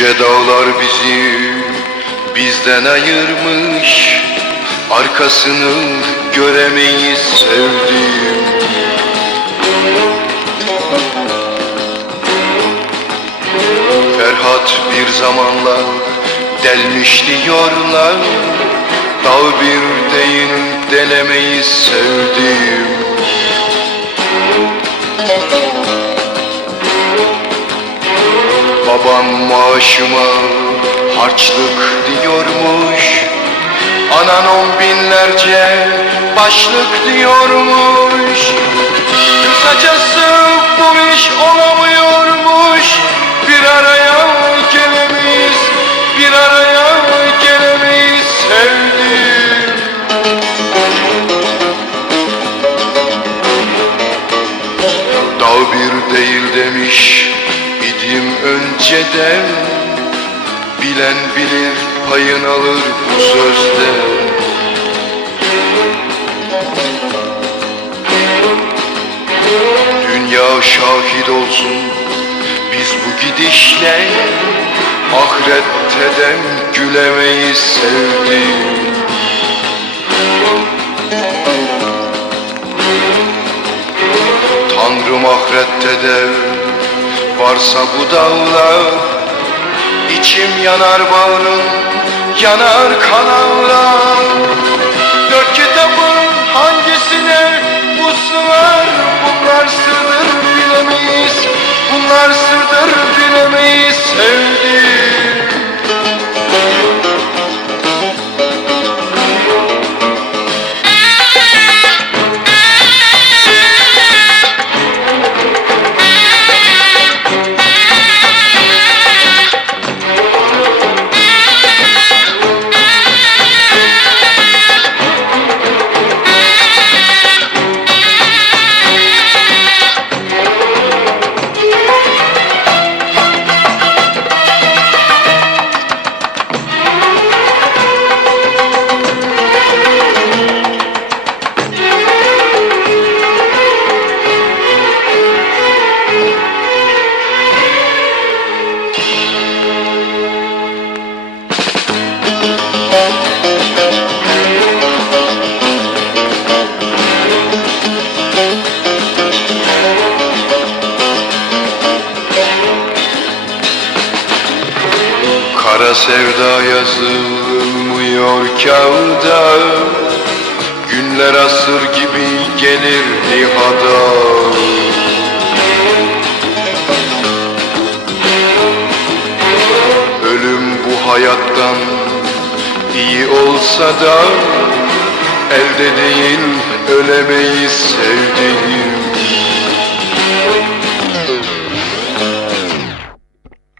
Yüce dağlar bizi bizden ayırmış. Arkasını göremeyiz sevdiğim. Ferhat bir zamanlar delmiş diyorlar. Dağ bir değil delemeyi sevdim Babam maaşıma harçlık diyormuş. Anan on binlerce başlık diyormuş. Kısacası bu iş olamıyormuş. Bir araya gelemeyiz, bir araya gelemeyiz sevdim. Dağ bir değil demiş önceden Bilen bilir payın alır bu sözden Dünya şahit olsun biz bu gidişle Ahirette de gülemeyiz sevdim. Tanrım ahirette de varsa bu dağlar İçim yanar bağrım yanar kanarlar Dört kitabın hangisine bu sığar Bunlar sırdır bilemeyiz Bunlar sırdır bilemeyiz sevdim Kara sevda yazılmıyor kağıda. Günler asır gibi gelir nihada. Ölüm bu hayattan iyi olsa da Elde değil ölemeyiz sevdiğim